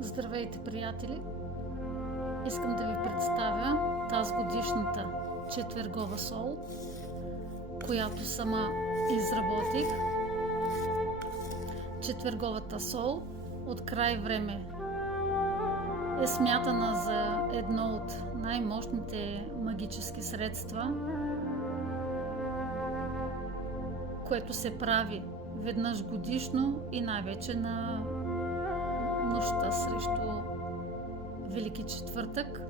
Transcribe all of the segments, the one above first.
Здравейте, приятели! Искам да ви представя тази годишната четвергова сол, която сама изработих. Четверговата сол от край време е смятана за едно от най-мощните магически средства, което се прави веднъж годишно и най-вече на нощта срещу Велики четвъртък.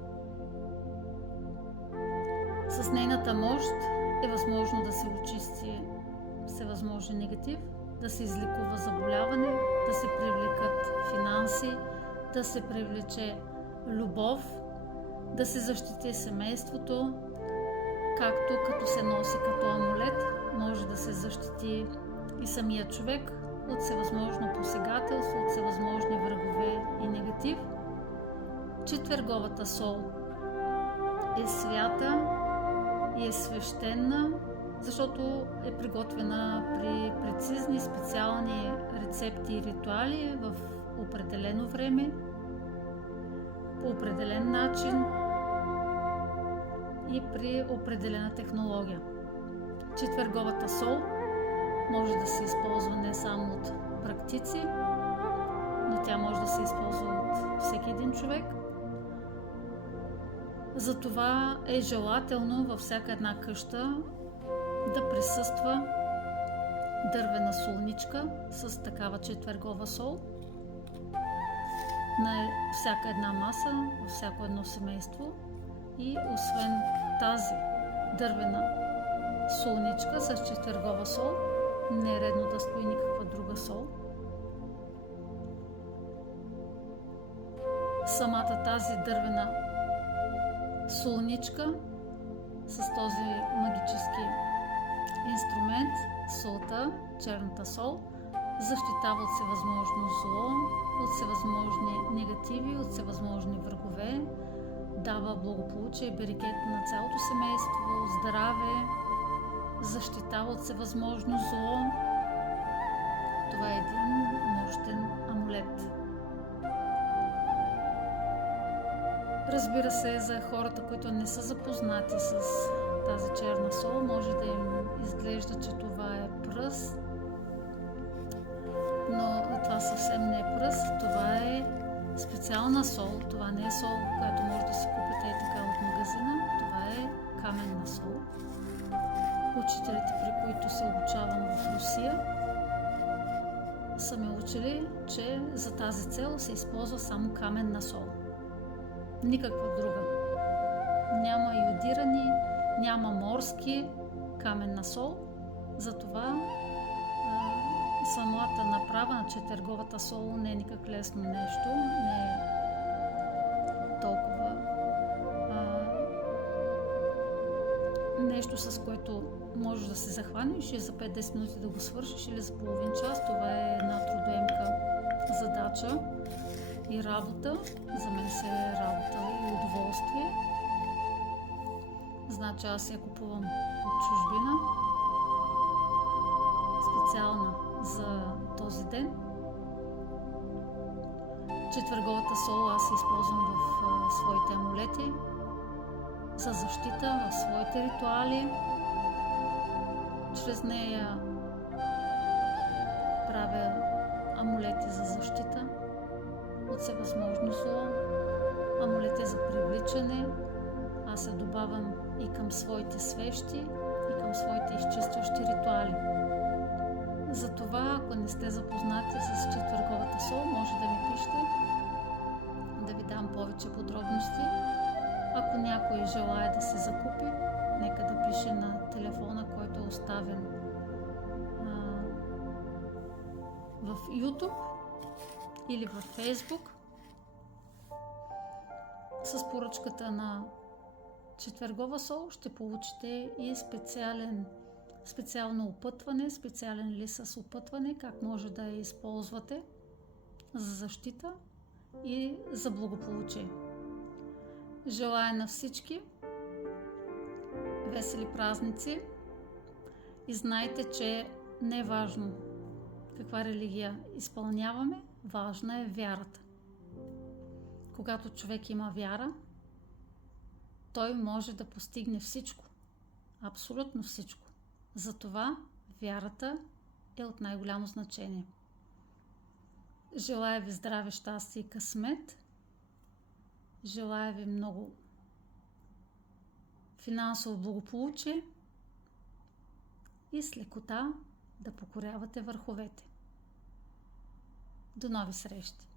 С нейната мощ е възможно да се очисти всевъзможен негатив, да се излекува заболяване, да се привлекат финанси, да се привлече любов, да се защити семейството, както като се носи като амулет, може да се защити и самия човек от всевъзможно посегателство, от всевъзможни врагове и негатив. Четверговата сол е свята и е свещена, защото е приготвена при прецизни специални рецепти и ритуали в определено време, по определен начин и при определена технология. Четверговата сол може да се използва не само от практици, но тя може да се използва от всеки един човек. Затова е желателно във всяка една къща да присъства дървена солничка с такава четвергова сол на всяка една маса, във всяко едно семейство. И освен тази дървена солничка с четвергова сол, не е редно да стои никаква друга сол. Самата тази дървена солничка с този магически инструмент, солта, черната сол, защитава от всевъзможно зло, от всевъзможни негативи, от всевъзможни врагове, дава благополучие, берекет на цялото семейство, здраве, защитава от всевъзможно зло. Това е един мощен амулет. Разбира се, за хората, които не са запознати с тази черна сол, може да им изглежда, че това е пръст, но това съвсем не е пръст, това е специална сол. Това не е сол, която може да си купите и така от магазина, това е каменна сол. Учителите, при които се обучавам в Русия, са ме учили, че за тази цел се използва само каменна сол. Никаква друга. Няма йодирани, няма морски, каменна сол. Затова самата направа на четверговата сол не е никак лесно нещо, не е толкова нещо, с което можеш да се захванеш и за 5-10 минути да го свършиш или за половин час. Това е една трудоемка задача и работа. За мен се е работа и удоволствие. Значи аз я купувам от чужбина, специална за този ден. Четвърговата сол аз използвам в своите амулети за защита, в своите ритуали. Чрез нея правя амулети за защита от всевъзможно зло, амулети за привличане. Аз се добавям и към своите свещи, и към своите изчистващи ритуали. Затова, ако не сте запознати с четвърговата сол, може да ми пишете, да ви дам повече подробности. Ако някой желая да се закупи, нека да пише на телефона, който е оставен в YouTube или в Facebook. С поръчката на четвергова сол ще получите и специално опътване, специален лист с опътване, как може да я използвате за защита и за благополучие. Желая на всички весели празници и знайте, че не е важно каква религия изпълняваме, важна е вярата. Когато човек има вяра, той може да постигне всичко. Абсолютно всичко. Затова вярата е от най-голямо значение. Желая ви здраве, щастие и късмет. Желая ви много финансово благополучие и с лекота да покорявате върховете. До нови срещи!